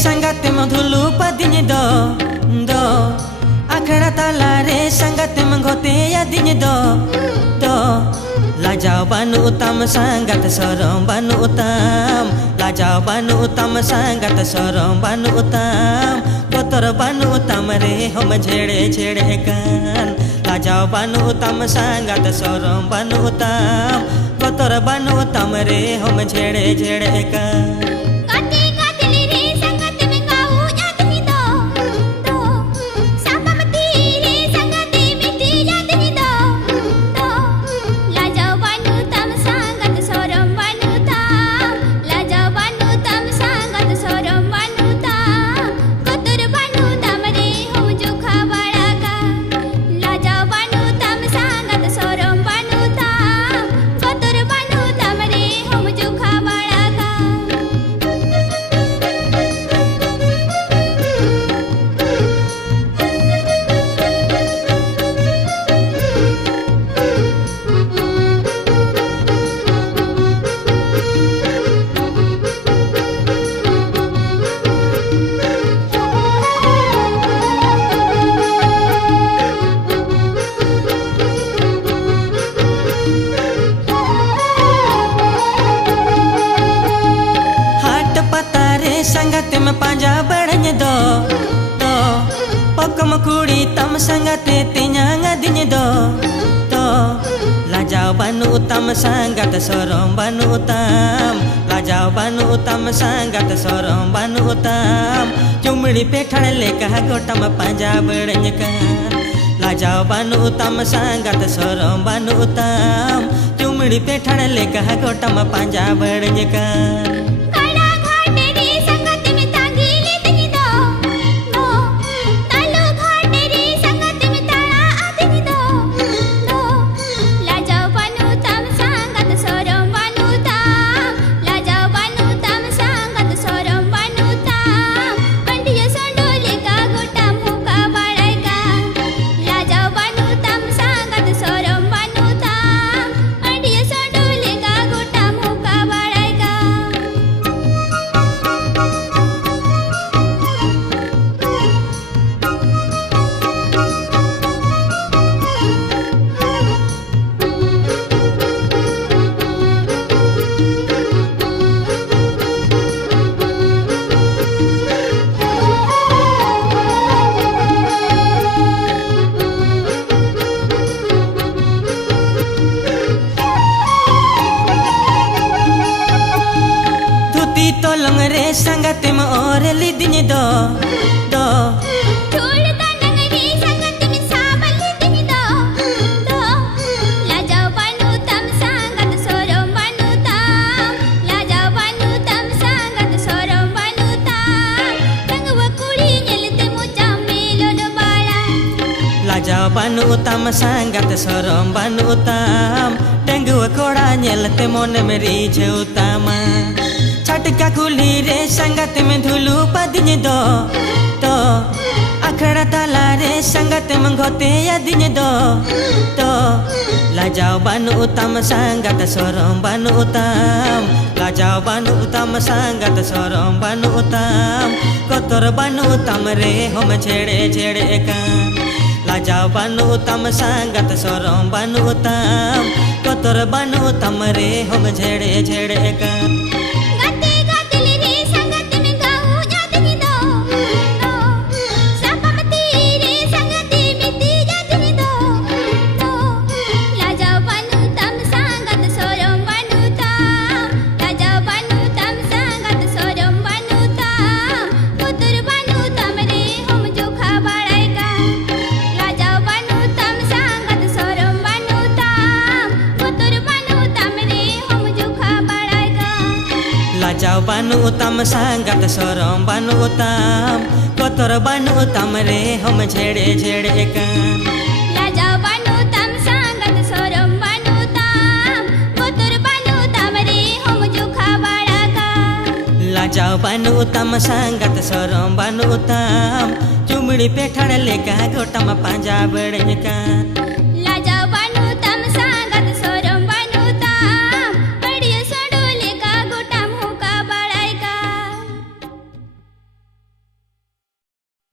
संगत मधुलू पदिन दो अखड़ा ताला रे संगत मंगोते या दिन दो लाजाओ बानु उत्तम संगत सरम बानु उत्तम लाजाओ बानु उत्तम संगत सरम बानु उत्तम कोतर बानु उत्तम रे हम झेड़े झेड़े कान लाजाओ बानु उत्तम संगत सरम बानु उत्तम कोतर बानु उत्तम रे हम झेड़े झेड़े कान संगत में पांजा बढ़न दो पकम कुड़ी तम संगत तिन्यांग दिन दो लाजाओ बानु उत्तम संगत सरम बानु उत्तम लाजाओ बानु उत्तम संगत सरम बानु उत्तम चुमड़ी पे ठड़ ले कहा गोटम पांजा बढ़न का लाजाओ बानु उत्तम संगत सरम बानु उत्तम चुमड़ी पे ठड़ ले कहा गोटम पांजा बढ़न का तो लंग रे संगत में और ली दिन दो छोड़ तंग रे संगत में सामल दिन दो लाजाओ बानु तम संगत सोरम बानु तम लाजाओ बानु तम संगत सोरम बानु तम तंग वकुड़ी नेलते मुचा मेलो न बाला लाजाओ बानु तम संगत सोरम बानु तम तंग वकोड़ा नेलते मन में रीझ उतम छटका खुली रे संगत में धुलू पदिन दो अखड़ा ताला रे संगत में घोते या दिन दो लाजाओ बानु उत्तम संगत सरम बानु उत्तम लाजाओ बानु उत्तम संगत सरम बानु उत्तम कोतर बानु उत्तम रे हम झेड़े झेड़े कान लाजाओ बानु उत्तम संगत सरम बानु उत्तम कोतर बानु उत्तम रे हम झेड़े झेड़े कान लाजाव बानु तम सांगत सोरम बानु तम कोतर बानु तम रे हम झेड़े झेड़े कान लाजाव बानु तम सांगत सोरम बानु तम कोतर बानु तम रे हम जुखा वाला का लाजाव बानु तम सांगत सोरम बानु तम चुमड़ी पेठड़ लेका गोटम पांजा बड़े कान